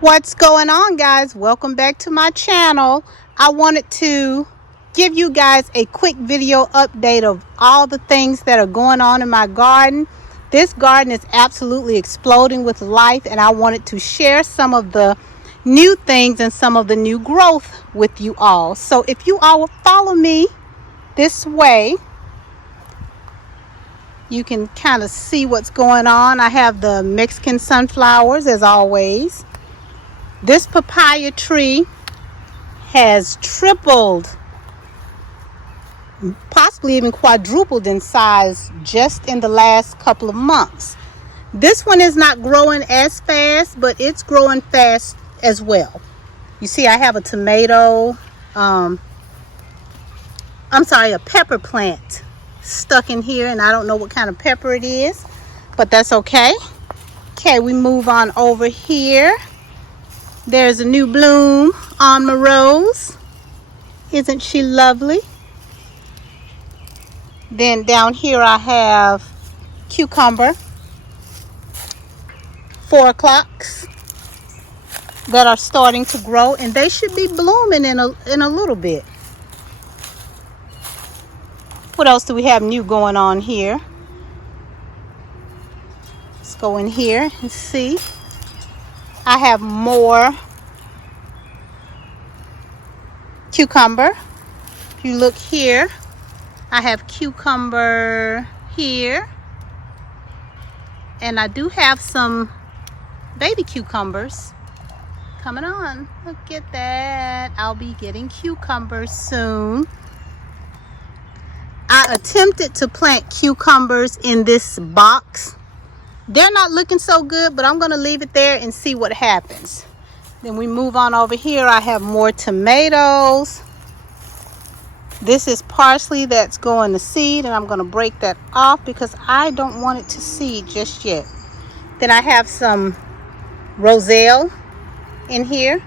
What's going on, guys? Welcome back to my channel. I wanted to give you guys a quick video update of all the things that are going on in my garden. This garden is absolutely exploding with life, and I wanted to share some of the new things and some of the new growth with you all. So if you all will follow me this way, you can kind of see what's going on. I have the Mexican sunflowers as always. This papaya tree has tripled, possibly even quadrupled in size just in the last couple of months. This one is not growing as fast, but it's growing fast as well. You see, I have a tomato, a pepper plant stuck in here, and I don't know what kind of pepper it is, but that's okay. Okay, we move on over here. There's a new bloom on my rose. Isn't she lovely? Then down here I have cucumber, 4 o'clocks that are starting to grow, and they should be blooming in a little bit. What else do we have new going on here? Let's go in here and see. I have more cucumber. If you look here, I have cucumber here, and I do have some baby cucumbers coming on. Look at that. I'll be getting cucumbers soon. I attempted to plant cucumbers in this box. They're not looking so good, but I'm going to leave it there and see what happens. Then we move on over here. I have more tomatoes. This is parsley that's going to seed, and I'm going to break that off because I don't want it to seed just yet. Then I have some roselle in here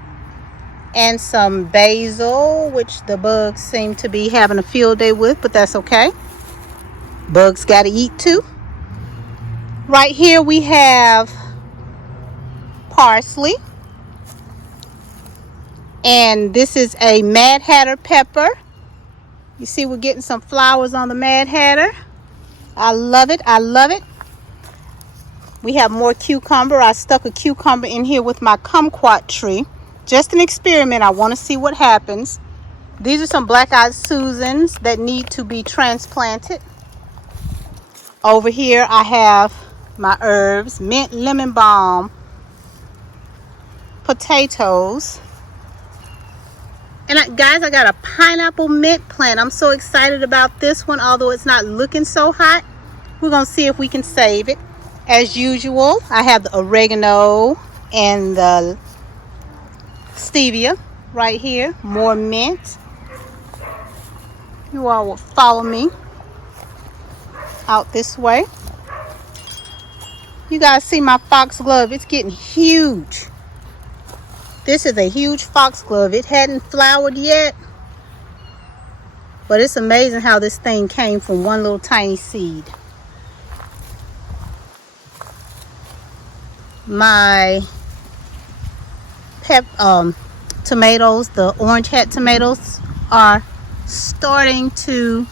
and some basil, which the bugs seem to be having a field day with, but that's okay. Bugs got to eat too. Right here we have parsley, and this is a Mad Hatter pepper. You see, we're getting some flowers on the Mad Hatter. I love it. I love it. We have more cucumber. I stuck a cucumber in here with my kumquat tree. Just an experiment. I want to see what happens. These are some black-eyed Susans that need to be transplanted. Over here I have my herbs, mint, lemon balm, potatoes, and guys, I got a pineapple mint plant. I'm so excited about this one, although it's not looking so hot. We're gonna see if we can save it. As usual, I have the oregano and the stevia right here. More mint. You all will follow me out this way. You guys see my foxglove? It's getting huge. This is a huge foxglove. It hadn't flowered yet, but it's amazing how this thing came from one little tiny seed. My tomatoes, the orange hat tomatoes, are starting to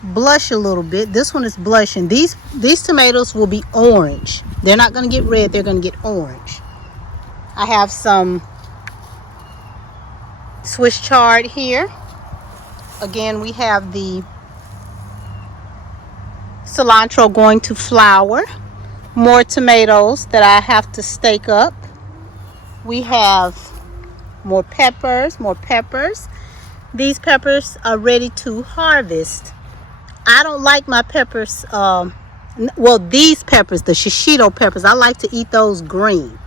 blush a little bit. This one is blushing. These tomatoes will be orange. They're not going to get red. They're going to get orange. I have some Swiss chard here. Again, we have the cilantro going to flower. More tomatoes that I have to stake up. We have more peppers, more peppers. These peppers are ready to harvest. I don't like my peppers, well, these peppers, the shishito peppers, I like to eat those green.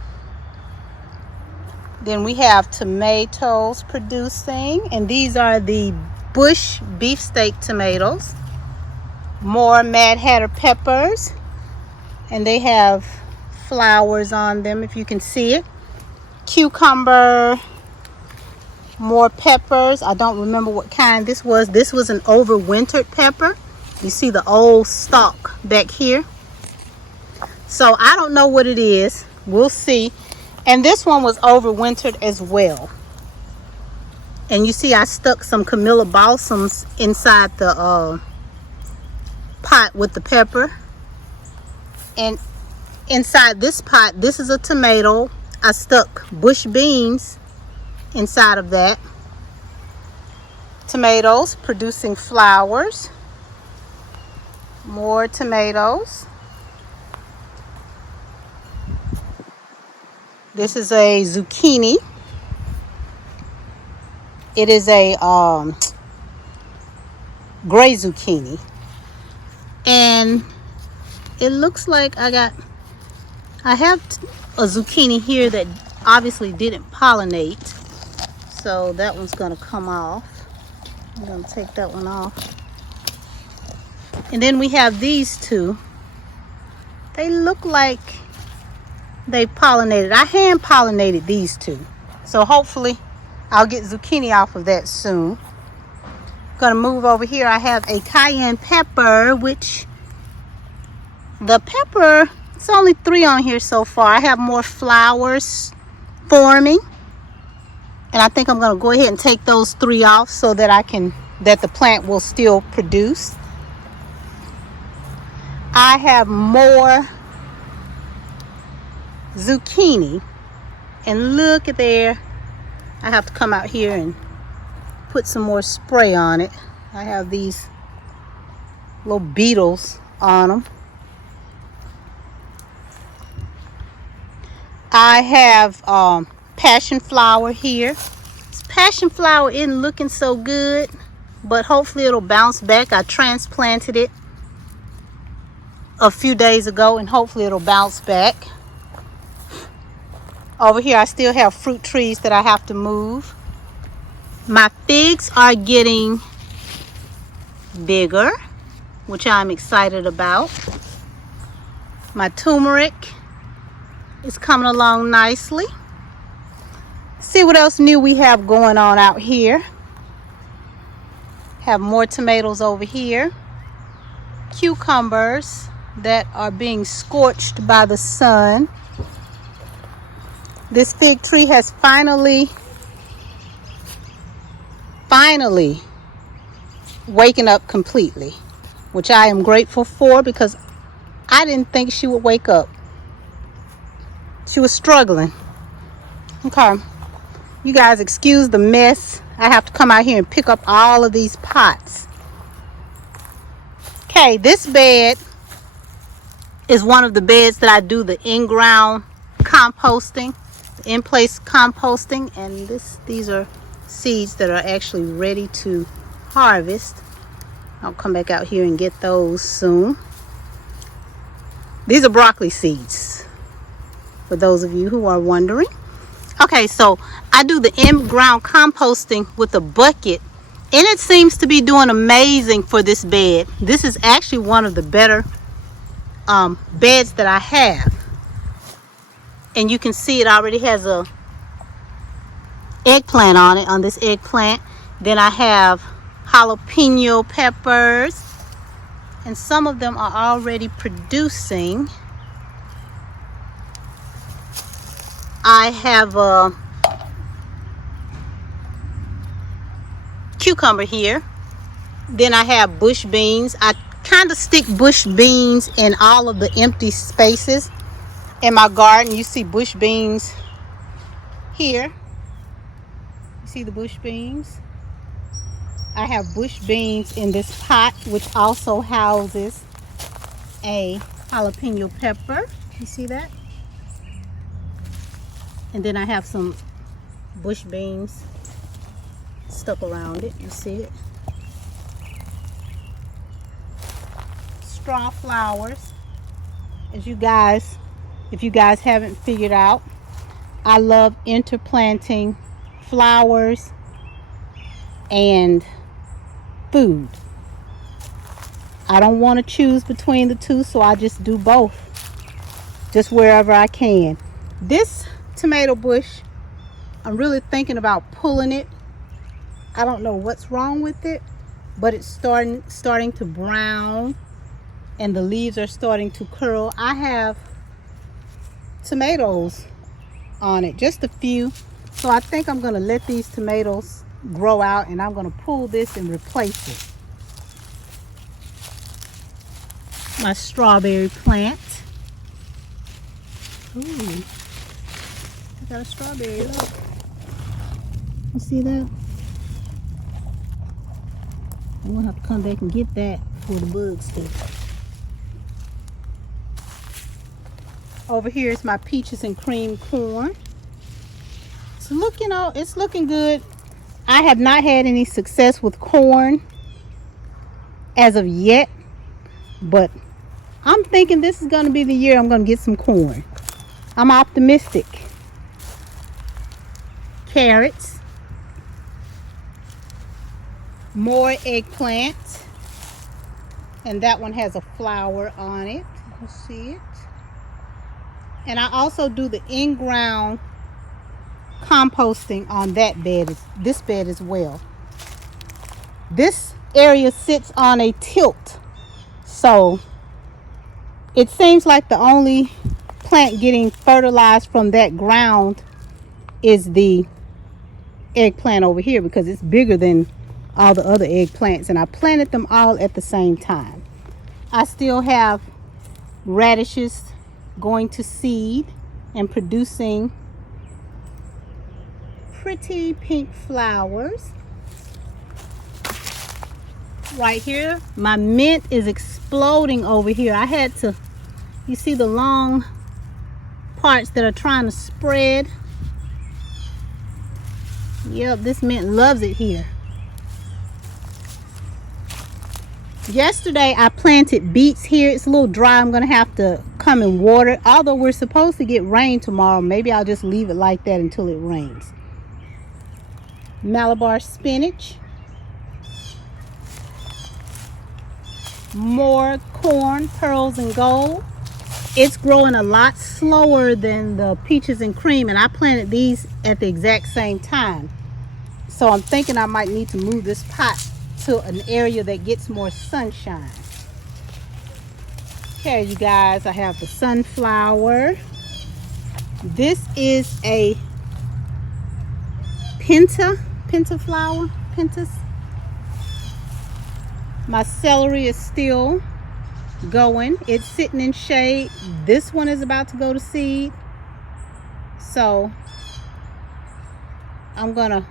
Then we have tomatoes producing, and these are the bush beefsteak tomatoes. More Mad Hatter peppers, and they have flowers on them if you can see it. Cucumber, more peppers. I don't remember what kind this was. This was an overwintered pepper. You see the old stalk back here. So I don't know what it is. We'll see. And this one was overwintered as well. And you see I stuck some Camilla balsams inside the pot with the pepper. And inside this pot, this is a tomato. I stuck bush beans inside of that. Tomatoes producing flowers. More tomatoes. This is a zucchini. It is a gray zucchini. And it looks like I have a zucchini here that obviously didn't pollinate. So that one's going to come off. I'm going to take that one off. And then we have these two. They look like they pollinated. I hand pollinated these two. So hopefully I'll get zucchini off of that soon. Gonna move over here. I have a cayenne pepper, which the pepper, it's only 3 on here so far. I have more flowers forming. And I think I'm gonna go ahead and take those 3 off so that the plant will still produce. I have more zucchini, and look at there. I have to come out here and put some more spray on it. I have these little beetles on them. I have passion flower here. This passion flower isn't looking so good, but hopefully it'll bounce back. I transplanted it a few days ago, and hopefully it'll bounce back. Over here I still have fruit trees that I have to move. My figs are getting bigger, which I'm excited about. My turmeric is coming along nicely. See what else new we have going on out here. Have more tomatoes over here. Cucumbers that are being scorched by the sun. This fig tree has finally waken up completely, which I am grateful for, because I didn't think she would wake up. She was struggling. Okay, you guys excuse the mess. I have to come out here and pick up all of these pots. Okay, this bed is one of the beds that I do the in-ground composting, in-place composting, and these are seeds that are actually ready to harvest. I'll come back out here and get those soon. These are broccoli seeds, for those of you who are wondering. Okay, so I do the in-ground composting with a bucket, and it seems to be doing amazing for this bed. This is actually one of the better beds that I have. And you can see it already has a eggplant on it, on this eggplant. Then I have jalapeno peppers, and some of them are already producing. I have a cucumber here. Then I have bush beans. I kind of stick bush beans in all of the empty spaces in my garden. You see bush beans here. You see the bush beans? I have bush beans in this pot, which also houses a jalapeno pepper. You see that? And then I have some bush beans stuck around it. You see it? Straw flowers. If you guys haven't figured out, I love interplanting flowers and food. I don't want to choose between the two, so I just do both, just wherever I can. This tomato bush, I'm really thinking about pulling it. I don't know what's wrong with it, but it's starting to brown, and the leaves are starting to curl. I have tomatoes on it, just a few. So I think I'm going to let these tomatoes grow out, and I'm going to pull this and replace it. My strawberry plant. Ooh, I got a strawberry. Look. You see that? I'm gonna have to come back and get that for the bug stuff. Over here is my peaches and cream corn. So look, you know, it's looking good. I have not had any success with corn as of yet, but I'm thinking this is going to be the year I'm going to get some corn. I'm optimistic. Carrots. More eggplant. And that one has a flower on it. You see it. And I also do the in-ground composting on that bed, this bed as well. This area sits on a tilt, so it seems like the only plant getting fertilized from that ground is the eggplant over here, because it's bigger than all the other eggplants, and I planted them all at the same time. I still have radishes going to seed and producing pretty pink flowers. Right here, my mint is exploding over here. I had to, you see the long parts that are trying to spread? Yep, this mint loves it here. Yesterday I planted beets here. It's a little dry. I'm gonna have to come and water it. Although we're supposed to get rain tomorrow, maybe I'll just leave it like that until it rains. Malabar spinach. More corn, pearls and gold. It's growing a lot slower than the peaches and cream, and I planted these at the exact same time. So I'm thinking I might need to move this pot to an area that gets more sunshine. Okay, you guys, I have the sunflower. This is a penta flower. My celery is still going. It's sitting in shade. This one is about to go to seed. So I'm gonna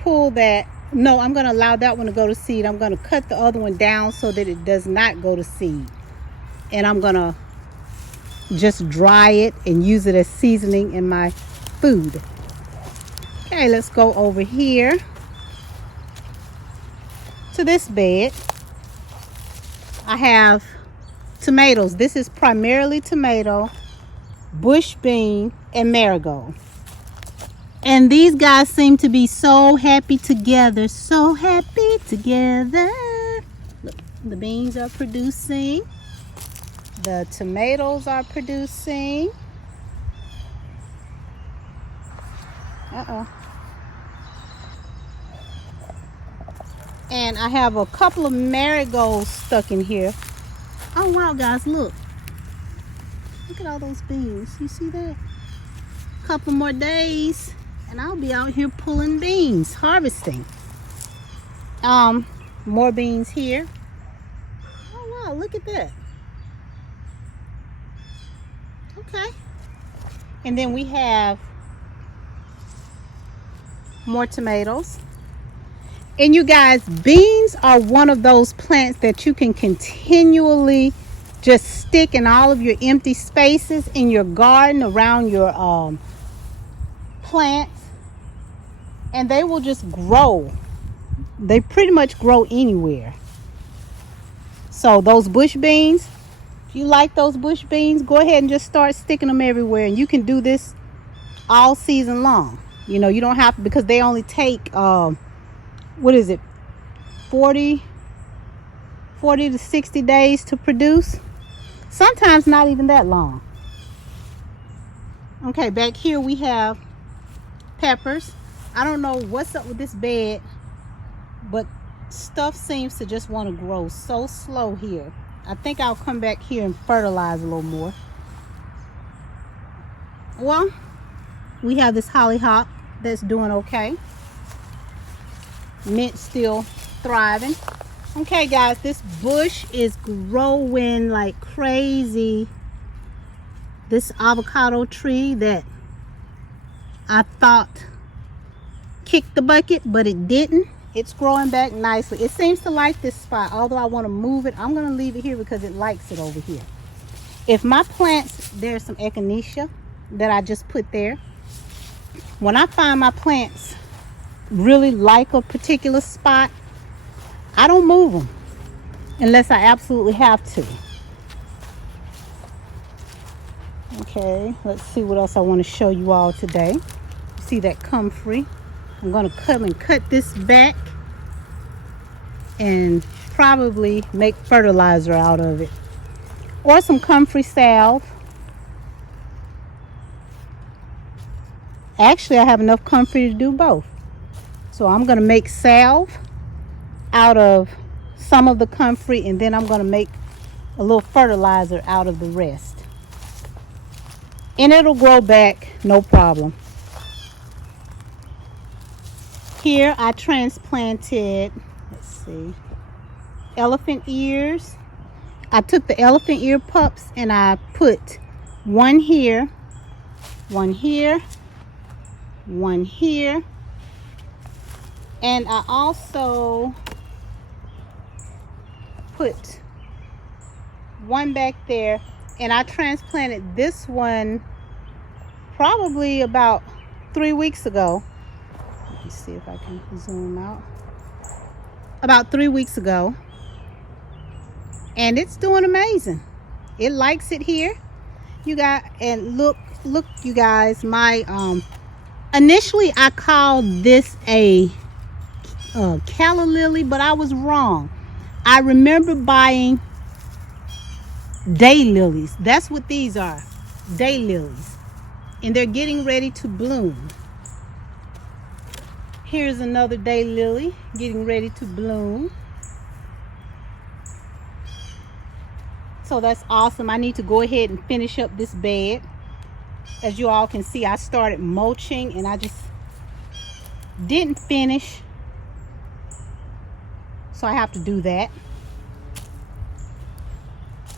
pull that. No, I'm gonna allow that one to go to seed. I'm gonna cut the other one down so that it does not go to seed. And I'm gonna just dry it and use it as seasoning in my food. Okay, let's go over here to this bed. I have tomatoes. This is primarily tomato, bush bean, and marigold. And these guys seem to be so happy together. So happy together. Look, the beans are producing. The tomatoes are producing. Uh-oh. And I have a couple of marigolds stuck in here. Oh wow, guys, look. Look at all those beans. You see that? A couple more days and I'll be out here pulling beans, harvesting. More beans here. Oh wow, look at that. Okay. And then we have more tomatoes. And you guys, beans are one of those plants that you can continually just stick in all of your empty spaces in your garden, around your plants, and they will just grow. They pretty much grow anywhere. So those bush beans, if you like those bush beans, go ahead and just start sticking them everywhere, and you can do this all season long. You know, you don't have to, because they only take what is it, 40 to 60 days to produce. Sometimes not even that long. Okay, back here we have peppers. I don't know what's up with this bed, but stuff seems to just want to grow so slow here. I think I'll come back here and fertilize a little more. Well, We have this hollyhock that's doing okay. Mint still thriving. Okay guys, this bush is growing like crazy. This avocado tree that I thought kicked the bucket, but it didn't. It's growing back nicely. It seems to like this spot. Although I want to move it, I'm going to leave it here because it likes it over here. If my plants, there's some echinacea that I just put there. When I find my plants really like a particular spot, I don't move them unless I absolutely have to. Okay, let's see what else I want to show you all today. See that comfrey? I'm going to come and cut this back and probably make fertilizer out of it, or some comfrey salve. Actually, I have enough comfrey to do both, so I'm going to make salve out of some of the comfrey, and then I'm going to make a little fertilizer out of the rest, and it'll grow back no problem. Here I transplanted, let's see, elephant ears. I took the elephant ear pups and I put one here, one here, one here, and I also put one back there, and I transplanted this one probably about 3 weeks ago. Let me see if I can zoom out. About 3 weeks ago, and it's doing amazing. It likes it here, you guys. And look you guys, my initially I called this a calla lily, but I was wrong. I remember buying day lilies. That's what these are, day lilies, and they're getting ready to bloom. Here's another day lily getting ready to bloom. So that's awesome. I need to go ahead and finish up this bed. As you all can see, I started mulching and I just didn't finish, so I have to do that.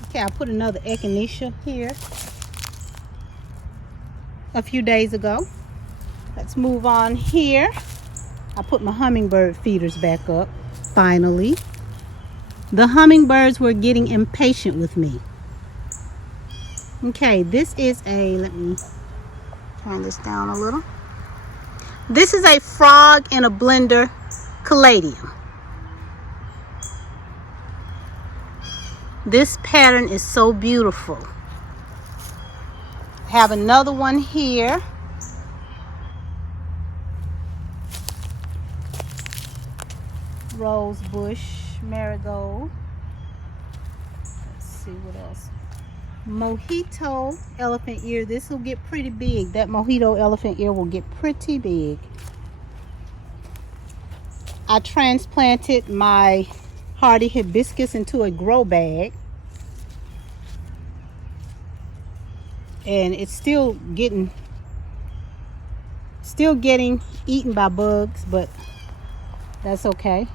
Okay, I put another echinacea here a few days ago. Let's move on here. I put my hummingbird feeders back up, finally. The hummingbirds were getting impatient with me. Okay, this is a, let me turn this down a little. This is a frog in a blender caladium. This pattern is so beautiful. I have another one here. Rose bush marigold. Let's see what else. Mojito elephant ear. This will get pretty big. That mojito elephant ear will get pretty big. I transplanted my hardy hibiscus into a grow bag, and it's still getting eaten by bugs, but that's okay.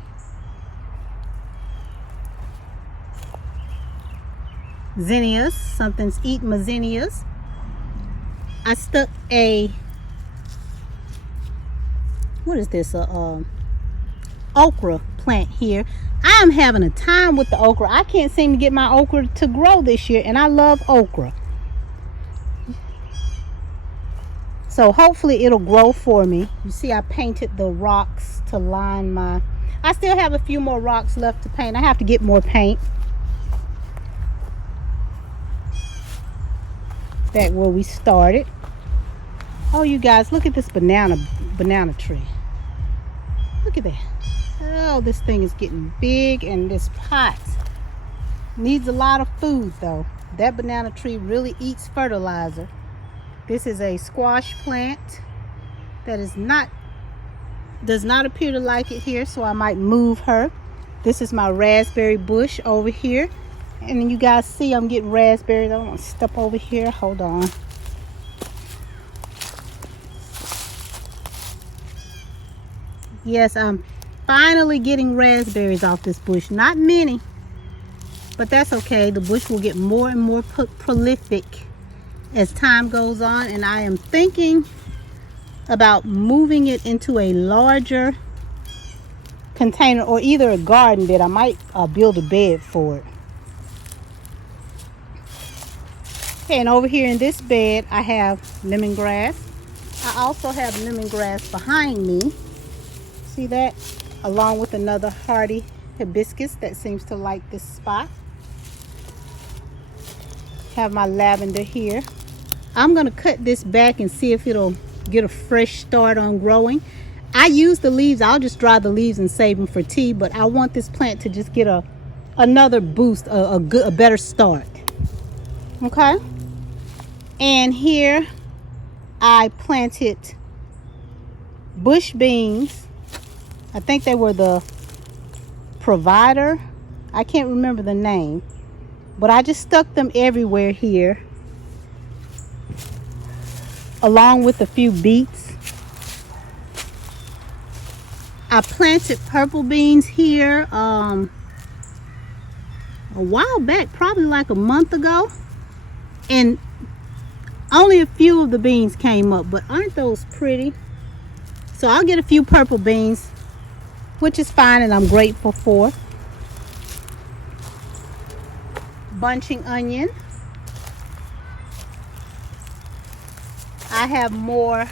Zinnias, something's eating my zinnias. I stuck a, what is this, okra plant here. I am having a time with the okra. I can't seem to get my okra to grow this year, and I love okra. So hopefully it'll grow for me. You see, I painted the rocks to line my, I still have a few more rocks left to paint. I have to get more paint. Back where we started. Oh, you guys, look at this banana tree. Look at that. Oh, this thing is getting big, and this pot needs a lot of food though. That banana tree really eats fertilizer. This is a squash plant that does not appear to like it here, so I might move her. This is my raspberry bush over here. And you guys see I'm getting raspberries. I don't want to step over here. Hold on. Yes, I'm finally getting raspberries off this bush. Not many, but that's okay. The bush will get more and more prolific as time goes on, and I am thinking about moving it into a larger container or either a garden bed. I might build a bed for it. Okay, and over here in this bed I have lemongrass. I also have lemongrass behind me. See that? Along with another hardy hibiscus that seems to like this spot. Have my lavender here. I'm going to cut this back and see if it'll get a fresh start on growing. I use the leaves. I'll just dry the leaves and save them for tea, but I want this plant to just get another boost, a better start. Okay? And here I planted bush beans. I think they were the Provider. I can't remember the name, but I just stuck them everywhere here, along with a few beets. I planted purple beans here a while back, probably like a month ago, and only a few of the beans came up, but aren't those pretty? So I'll get a few purple beans, which is fine, and I'm grateful for. Bunching onion. I have more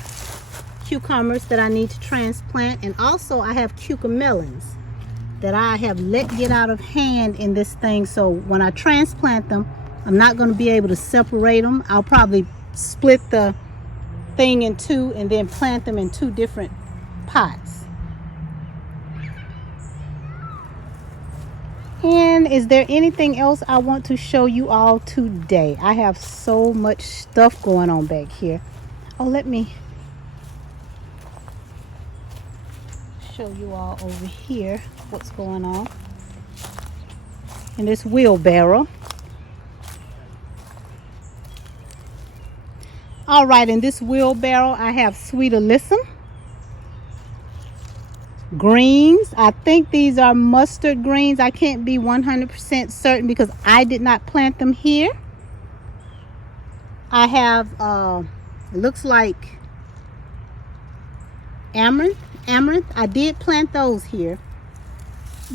cucumbers that I need to transplant, and also I have cucamelons that I have let get out of hand in this thing. So when I transplant them, I'm not going to be able to separate them. I'll probably split the thing in two and then plant them in two different pots. And is there anything else I want to show you all today? I have so much stuff going on back here. Oh, let me show you all over here what's going on in this wheelbarrow. All right, in this wheelbarrow I have sweet alyssum, greens. I think these are mustard greens. I can't be 100% certain because I did not plant them here. I have it looks like amaranth. I did plant those here,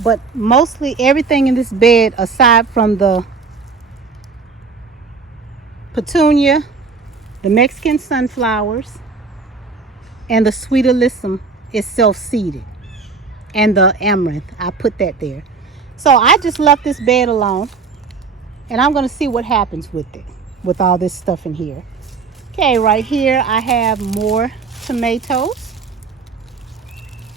but mostly everything in this bed, aside from the petunia, the Mexican sunflowers, and the sweet alyssum, is self-seeded, and the amaranth, I put that there. So I just left this bed alone, and I'm going to see what happens with it, with all this stuff in here. Okay, right here I have more tomatoes.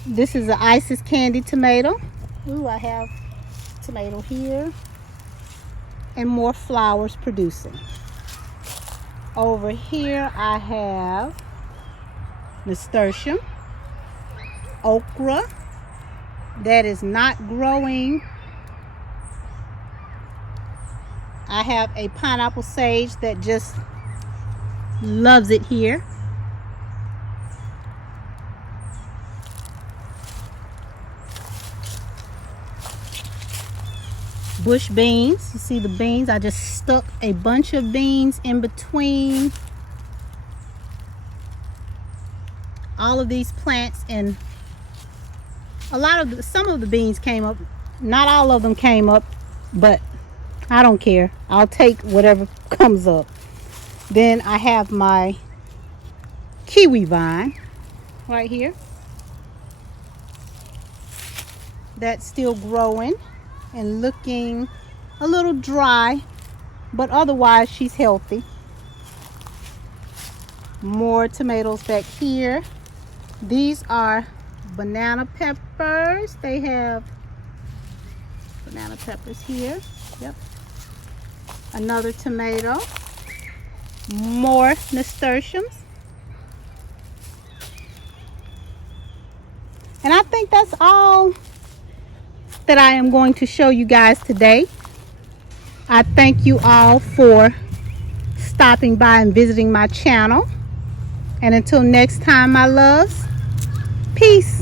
This is an Isis candy tomato. Ooh, I have tomato here, and more flowers producing. Over here I have nasturtium, okra that is not growing. I have a pineapple sage that just loves it here. Bush beans. You see the beans? I just stuck a bunch of beans in between all of these plants, and some of the beans came up. Not all of them came up, but I don't care. I'll take whatever comes up. Then I have my kiwi vine right here. That's still growing and looking a little dry, but otherwise she's healthy. More tomatoes back here. These are banana peppers. They have banana peppers here. Yep. Another tomato. More nasturtiums. And I think that's all that I am going to show you guys today. I thank you all for stopping by and visiting my channel. And until next time, my loves, peace.